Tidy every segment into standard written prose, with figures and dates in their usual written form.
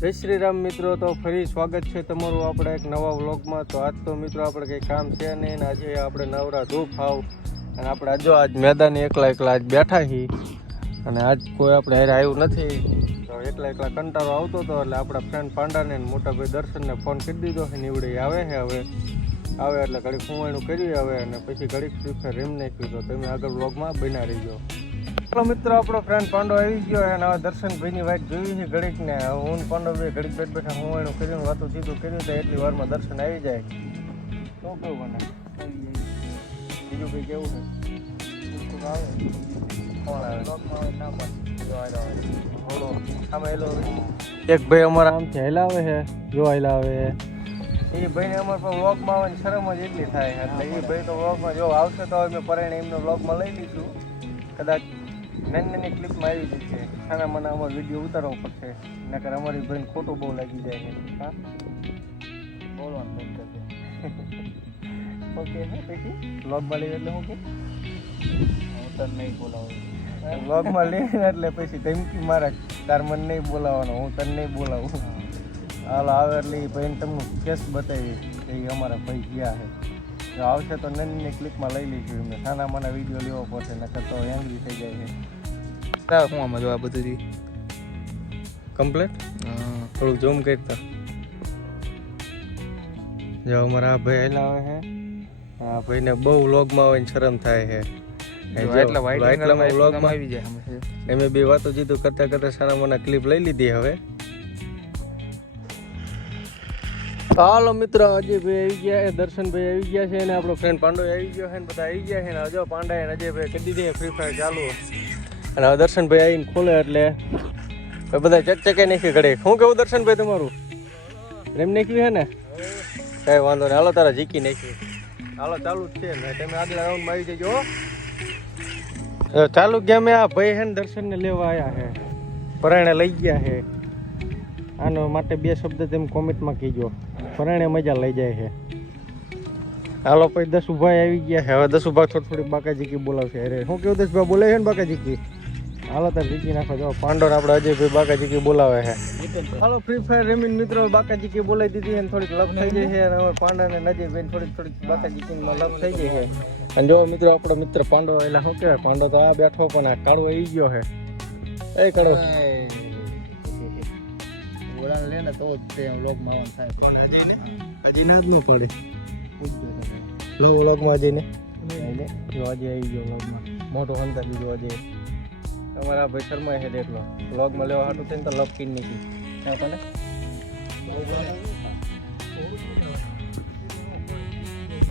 જય શ્રી રામ મિત્રો, તો ફરી સ્વાગત છે તમારું આપણે એક નવા વ્લોગમાં. તો આજ તો મિત્રો આપણે કંઈ કામ છે નહીં ને આજે આપણે નવરા ધૂપ હાવ અને આપણે આજ મેદાને એકલા આજ બેઠા છીએ અને આજ કોઈ આપણે હારે આવ્યું નથી. તો એકલા કંટાળો આવતો હતો એટલે આપણા ફ્રેન્ડ પાંડાને મોટા ભાઈ દર્શનને ફોન કરી દીધો છે. નીવડે આવે છે, હવે આવે એટલે ઘડીક ફૂવાણું કર્યું હવે અને પછી ઘડીક ફ્રી ફાયર રેમ નાખ્યું. તો તમે આગળ વ્લોગમાં બના રહીજો. ચાલો મિત્રો, આપણો ફ્રેન્ડ પાંડો આવી ગયો અને હવે દર્શનભાઈની વાઇટ જોઈ છે ઘડીક ને. હું પાંડો ભાઈ ઘડીક બેઠા હું એનું કર્યું વાતું સીધું કર્યું તો એટલી વારમાં દર્શન આવી જાય. શું કેવું મને બીજું કંઈ કેવું છે? આવે કોણ આવે આમાં એલો એક ભાઈ અમારા આમથી હેલાવે છે, જો હેલાવે એ ભાઈને અમારે પણ વ્લોગમાં આવવાની શરમ જ એટલી થાય એટલે એ ભાઈ તો વ્લોગમાં જો આવશે તો અમે પરાયણે એમનો વ્લોગમાં લઈ લઈશું. કદાચ નાની ક્લિપમાં આવી ગઈ છે ખાના મને અમારો વિડીયો ઉતારવો પડશે નકર અમારી ભાઈને ખોટું બહુ લાગી જાય છે. હા બોલવાનું બંધ કરજો. ઓકે પછી વ્લોગમાં લઈએ એટલે હું કે હું તને નહીં બોલાવું. વ્લોગમાં લઈએ એટલે પછી ધમકી મારે તાર મને નહીં બોલાવવાનો, હું તને નહીં બોલાવું. હાલ આવે એટલે એ ભાઈને તમને કેસ બતાવી એ અમારા ભાઈ ગયા છે. જો આવશે તો નાની ક્લિપમાં લઈ લઈશું. એમને ખાના મને વિડીયો લેવો પડશે નકર તો એંગ્રી થઈ જાય છે. હું આમાં જો આ બધું કમ્પ્લીટ થોડુંક ઝૂમ કરતા જો અમારા આ ભાઈ હેલા આવે છે. આ ભાઈને બહુ વ્લોગમાં આવવાની શરમ થાય છે. આવી જાય એમ બે વાતો જીતું કરતા સારા મને ક્લિપ લઈ લીધી. હવે હાલો મિત્રો, અજયભાઈ આવી ગયા છે, દર્શનભાઈ આવી ગયા છે અને આપણો ફ્રેન્ડ પાંડો આવી ગયો છે ને બધા આવી ગયા છે ને હજો પાંડા અને અજયભાઈ કરી દીધી ફ્રી ફાયર ચાલુ અને હવે દર્શનભાઈ આવીને ખોલે એટલે બધા ચકચકે નાખી ઘડે. શું કેવું દર્શનભાઈ તમારું? રેમ નાખ્યું છે ને? કઈ વાંધો નહીં, હાલો તારા જીકી નાખ્યું. હાલો ચાલુ જ છે ને તમે આગળ રાઉન્ડમાં આવી જજો. ચાલુ ગયા મેં આ ભાઈ છે ને દર્શનને લેવા આવ્યા છે, પરાયણે લઈ ગયા છે. આનો માટે બે શબ્દ તમે કોમેન્ટમાં કહેજો. પરાયણે મજા લઈ જાય છે. હાલો પછી દસુભાઈ આવી ગયા છે. હવે દસુભાઈ થોડી બાકાજીકી બોલાવશે. અરે શું કેવું દસભાઈ બોલાવે છે ને બાકાજીકી? હાલો તાર જીકી નાખો. જો પાંડો આપણે અજયભાઈ બાકાજીકી બોલાવે છે. હાલો ફ્રી ફાયર રેમીન મિત્રો બાકાજીકી બોલાવી દીધી અને થોડીક લપ થઈ જાય છે અને હવે પાંડા ને અજયભાઈ થોડીક બાકાજીકીમાં લપ થઈ જાય છે. અને જો મિત્રો આપણો મિત્ર પાંડો એટલે શું કહેવાય, પાંડો તો આ બેઠો પણ આ કાળો આવી ગયો છે. એ કાળો બોલાને લે ને તો તે વ્લોગમાં આવવાનું થાય. હજી ના જ ન પડે લો વ્લોગમાં જઈને જો આજે આવી ગયો વ્લોગમાં મોટો હંતા દીધો આજે. તમારા ભાઈ શર્મા છે એટલો વ્લોગમાં લેવા હાટું થઈને તો લપ કરી નાખી. કોને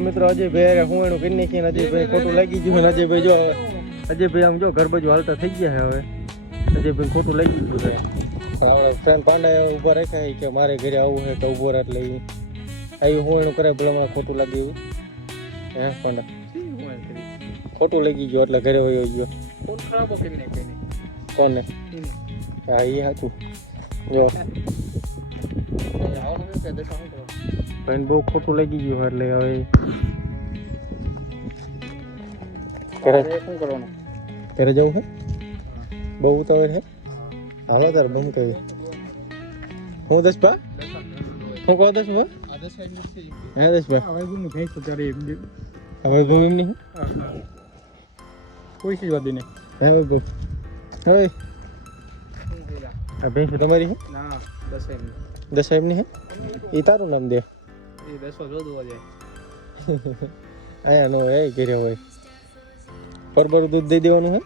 મિત્રો અજયભાઈ હું એનું કરી નાખીને અજયભાઈ ખોટું લાગી ગયું ને અજયભાઈ જો અજયભાઈ આમ જો ઘર બાજુ હાલતા થઈ ગયા છે. હવે અજયભાઈ ખોટું લાગી ગયું છે. ફ્રેન્ડ પાંડા ઊભા રાખ્યા કે મારે ઘરે આવવું છે કે ઊભો રહે એટલે આવી હું એનું કરે ભલે મને ખોટું લાગી ગયું. હે પાંડા ખોટું લાગી ગયો એટલે ઘરે વયો ગયો. કોને? હા એ સાચું. જો ભાઈને બહુ ખોટું લાગી ગયું એટલે હવે શું કરવાનું? ઘરે જવું છે? બહુ ઉતાવળ છે? હાલો તાર બંધ કરી. હું દસભા હું કહું દસભા હા દસભા હવે બહુ એમ નહીં કોઈ ચીજ વાદી નહીં. હવે બહુ હવે આ ભેંસ તમારી છે? ના દસ એમની છે? એ તારું નામ દે. એ 10 જોડવા જાય. અહીંયા નો એ કર્યા હોય પરબરું દૂધ દઈ દેવાનું છે.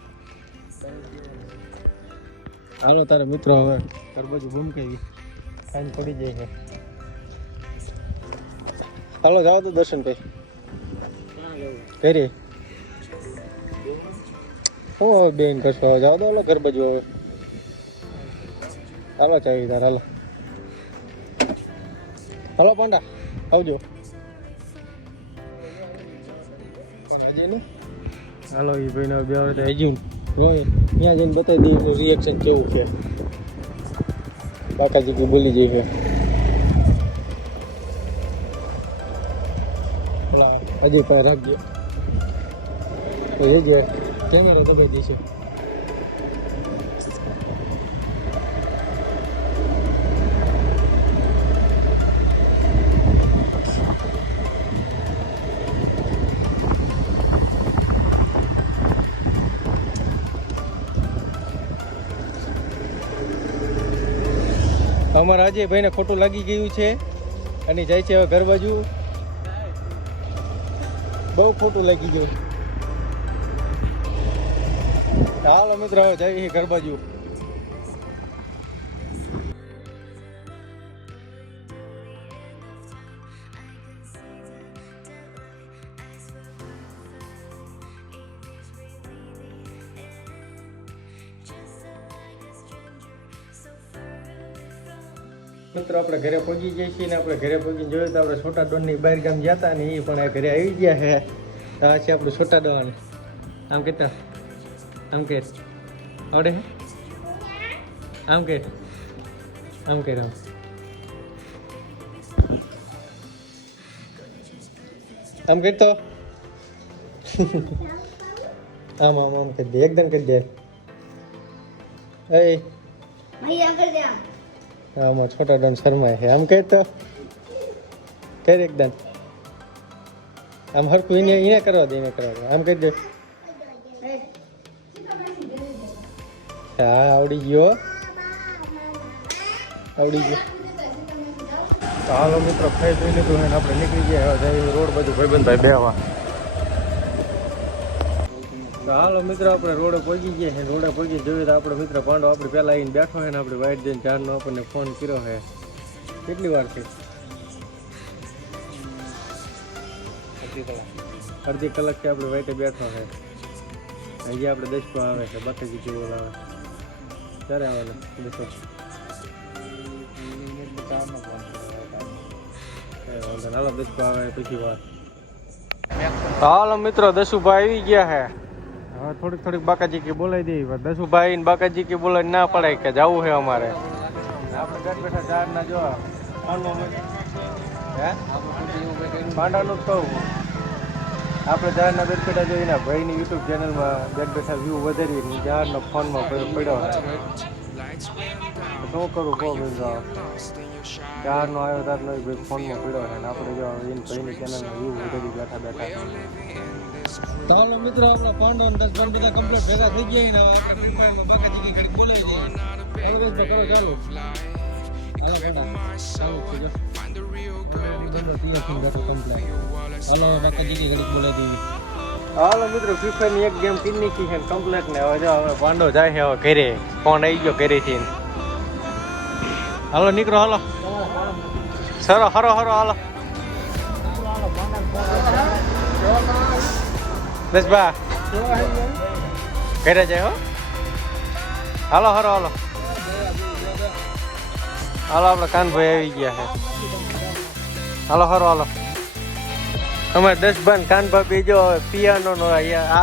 હાલો તારે મિત્રો હવે ઘર બાજુ ભૂમકાવી સાંજ પડી જાય છે. હાલો જાઓ તો દર્શનભાઈ ઘરે હું હવે બેન કરશો. હવે જાઓ તો હાલો ઘર બાજુ. હવે હાલો ચાવી તાર હાલો. હાલો પાંડા આવજો. હજી ને હાલો એ ભાઈને બે આવે હજી રોય ત્યાં જઈને બતાવી દઈએ રિએક્શન કેવું છે. બાકાજી બોલી જઈ છે. હજી પણ રાખજો તો એ જે કેમેરા દબાઈ દેશે. અમારા અજયભાઈને ખોટું લાગી ગયું છે અને જાય છે હવે ઘર બાજુ. બહુ ખોટું લાગી ગયું. ચાલો મિત્રો હવે જઈએ ઘર બાજુ. મિત્રો આપણે ઘરે પહોંચી જઈએ છીએ ને આપણે ઘરે પહોંચીને જોયું તો આપણે છોટા ડોનની બહાર ગામ ગયા હતા ને એ પણ ઘરે આવી ગયા છે. તો આ છે આપણું છોટા ડોન. આમ કહેતા આમ કે આવડે આમ કે આમ કે આમ આમ કરતો આમ આમ આમ કરી દે એકદમ કરી દે. એ આમાં છોટા ડોન શર્માય છે. આમ કહેતો કર એકદમ આમ હરખું એને કરવા દે એને કરવા દે. આમ કરી દે. હા આવડી ગયો આવડી ગયો. તો હાલો મિત્રો ખાઈ પી લીધું ને આપણે નીકળી ગયા હવે રોડ બાજુ ભાઈબંધભાઈ બેહવા. તો હાલો મિત્રો આપણે રોડે પહોંચી ગયા છે. રોડે પહોંચી જોયું તો આપણો મિત્ર પાંડો આપણે પહેલાં આવીને બેઠો છે ને આપણે વાઇટ જઈને ચારનો આપણને ફોન કર્યો છે. કેટલી વાર છે? અડધી કલાકથી આપણે વાઇટે બેઠો છે. હજી આપણે 10 પર આવે છે. બાકી જેવો આવે ક્યારે આવે? 10 હાલો 10 પર આવે પછી વાર. હાલો મિત્રો દસુભાઈ આવી ગયા છે. હવે થોડીક બાકાજી બોલાવી દેવી. દસુભાઈ ને બાકાજી કે બોલાવી ના પડે કે જવું છે અમારે. આપણે ઘર બેઠા ચાર ના જોવા પાંડાનું જ કહું. આપણે ચારના બેઠ બેઠા જોઈને ભાઈની યુટ્યુબ ચેનલમાં બેઠ બેઠા વ્યૂ વધારી ચારનો ફોનમાં પડ્યો છે. શું કરું કહો મિત્રો? ચારનો આવ્યો તારનો ભાઈ ફોનમાં પડ્યો છે ને આપણે જો એને ભાઈની ચેનલમાં વ્યૂ વધારી બેઠા બેઠા. ચાલો મિત્રો આપણા પાંડો 10 પણ બધા કમ્પ્લીટ ભેગા થઈ ગયા ને બાકાજી ઘડી બોલાવી દઈએ. કરો ચાલો હાલો હાલો મિત્રો ફ્રી ફાયર ની એક ગેમ કિન નાખી છે કમ્પ્લીટ ને હવે જો હવે પાંડો જાય છે હવે ઘરે. ફોન આવી ગયો ઘરેથી. હાલો નીકળો હાલો સરો હરો હાલો બસ બા ઘરે જાય હો. હાલો હરો હાલો આપણે કાનભાઈ આવી ગયા છે. હાલો હરો હાલો અમારે 10 બાન કાનભાઈ બીજો પિયાનો નો આ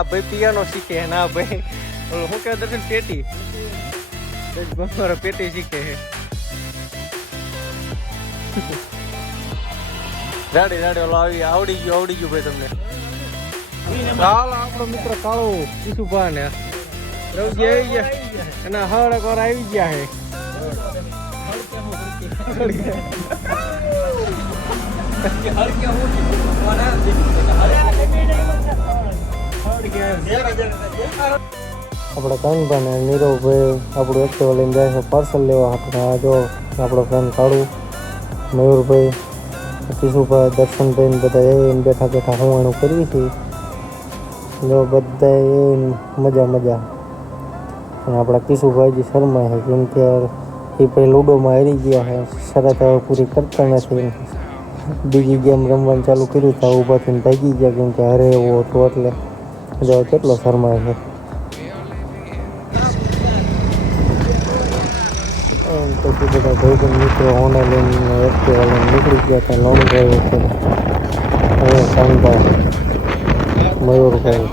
ભાઈ પિયાનો શીખે ને આ ભાઈ ઓલો શું કહેવાય દર્શન પેટી 10 બાન પેટી શીખે છે. રાડી ઓલો આવડી ગયું ભાઈ તમને. હાલ આપણો મિત્ર કાળો ઈસુભા ને રવજી આવી ગયા અને હળક વાર આવી ગયા છે. આપણા કાનભાઈ ને નીરવભાઈ આપણું એક્ટિવા લઈને જાય છે પાર્સલ લેવા. આપણે આ જો આપણો ફ્રેન્ડ કાળું મયુરભાઈ કિશુભાઈ દર્શનભાઈ ને બધા એને બેઠા હોવાનું કરવી છે. જો બધા એ મજા અને આપણા કિશુભાઈજી શર્મા છે કેમ કે એ પછી લૂડોમાં હારી ગયા છે. શરત હવે પૂરી કરતા નથી. બીજી ગેમ રમવાનું ચાલુ કર્યું તો ઊભા થઈને ભાગી ગયા કેમ કે હરે એવો હતો એટલે જો કેટલો શરમાય છે. એમ પછી બધા ભાઈબંધ મિત્રો હોને લઈને એક્ટિવા લઈને નીકળી ગયા હતા. લોંગ ડ્રાઈવ છે. હવે કાનભાઈ મયુરભાઈ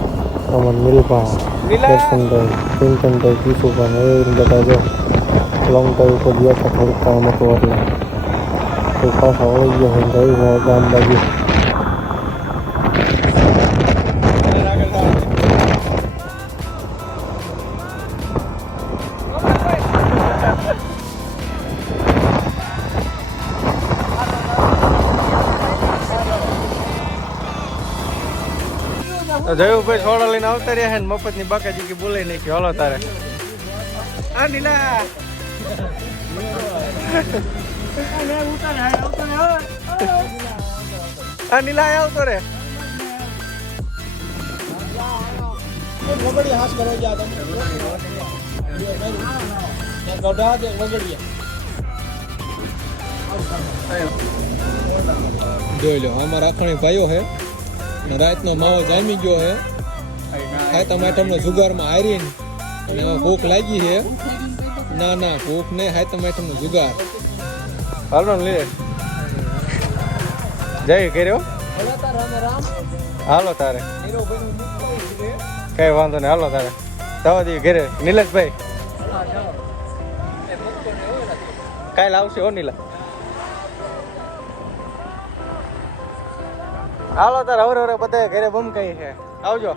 અમર નીલભા દર્શનભાઈ ચિંતનભાઈ કિશુભાઈ એ બધા જો લોંગ ડ્રાઈવ ઉપર ગયા હતા. થોડુંક કામ હતું એટલે એ પાછા વળી ગયા છે રવિભાઈ ગામ બાજુ. જયુભાઈ છોડો લઈને આવતા રહ્યા ને મફત ની બાકાજી કે બોલાઈ નાખી. હાલો તારે આ નીલા આ નીલા આવતો રે વગડી હાસ કરવા ગયા તમે ગઢા દે વગડી જોઈ લો આમાં રાખણી ભાઈઓ હે અને રાતનો માવો જામી ગયો હે ખાય ટમાટરનો જુગારમાં હારીને અને એમાં ભૂખ લાગી છે ના ભૂખ નહીં હાય ટમાટરનો જુગાર હાલો ને લે જય કર્યો હાલો તારે કઈ વાંધો નહીં હાલો તારે જવા દઈએ ઘરે નિલેશભાઈ કાલે આવશે હો નીલા હાલો તારે હવે બધા ઘરે બમ કઈ છે આવજો